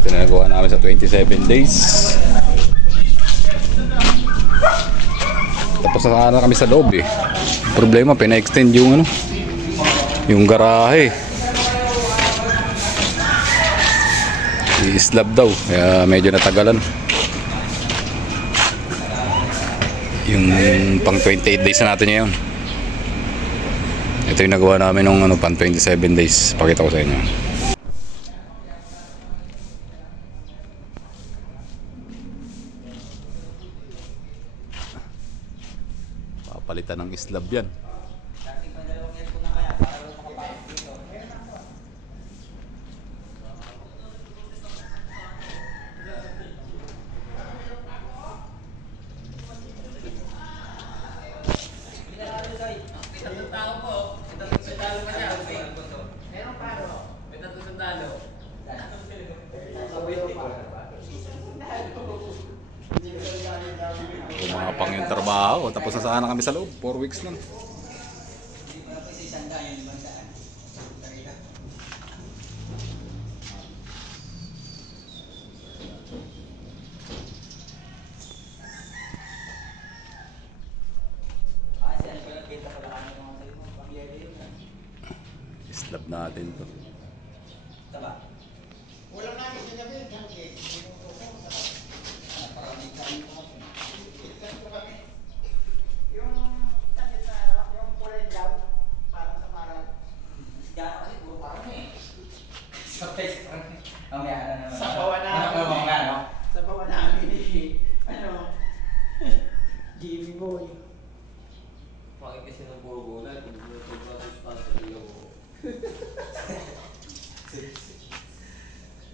Ito na nagawa namin sa 27 days. Tapos na kami sa loob eh. Problema, pina-extend yung ano, yung garahe. I-slab daw, kaya medyo natagalan. Yung pang 28 days na natin ngayon. Ito yung nagawa namin nung ano, pang 27 days. Pakita ko sa inyo. Papalitan ng slab yan. Pang yung trabaho, tapos na sana kami sa loob, 4 weeks lang. Slab natin to. Walang namin sinabi, yung sakit na ano, yung kulay dilaw, parang sa marag. Diyan kasi puro parang eh. Sa face parang sa bawa namin. Sa bawa namin ano, Jimmy Boy. Bakit kasi ng puro gulay, kung sobrang sustansya ilaw mo.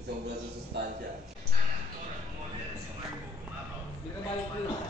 Sobrang sustansya. Hindi ka balik ko lang.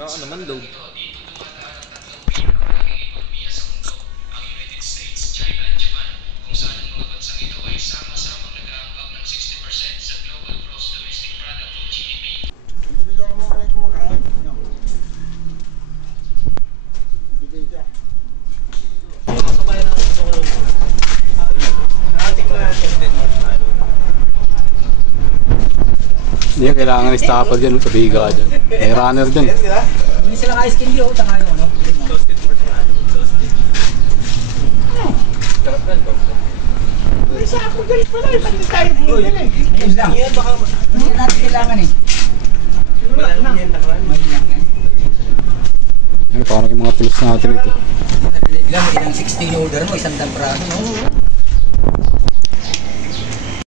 Wala ka naman daw. Hindi kailangan i-stopper dyan, sabihin ka dyan. May runner dyan. Hindi sila ka-skin yun, taka yun, no? Toasted for toasted. Sarap lang, toasted. May sako galit pala, pati tayo din eh. Ayun lang. Hindi natin kailangan eh. Wala naman yan nakaraan. Mahilang yan. Ay, parang yung mga tools natin ito. Ilang 16 order mo, isang dampraso, no?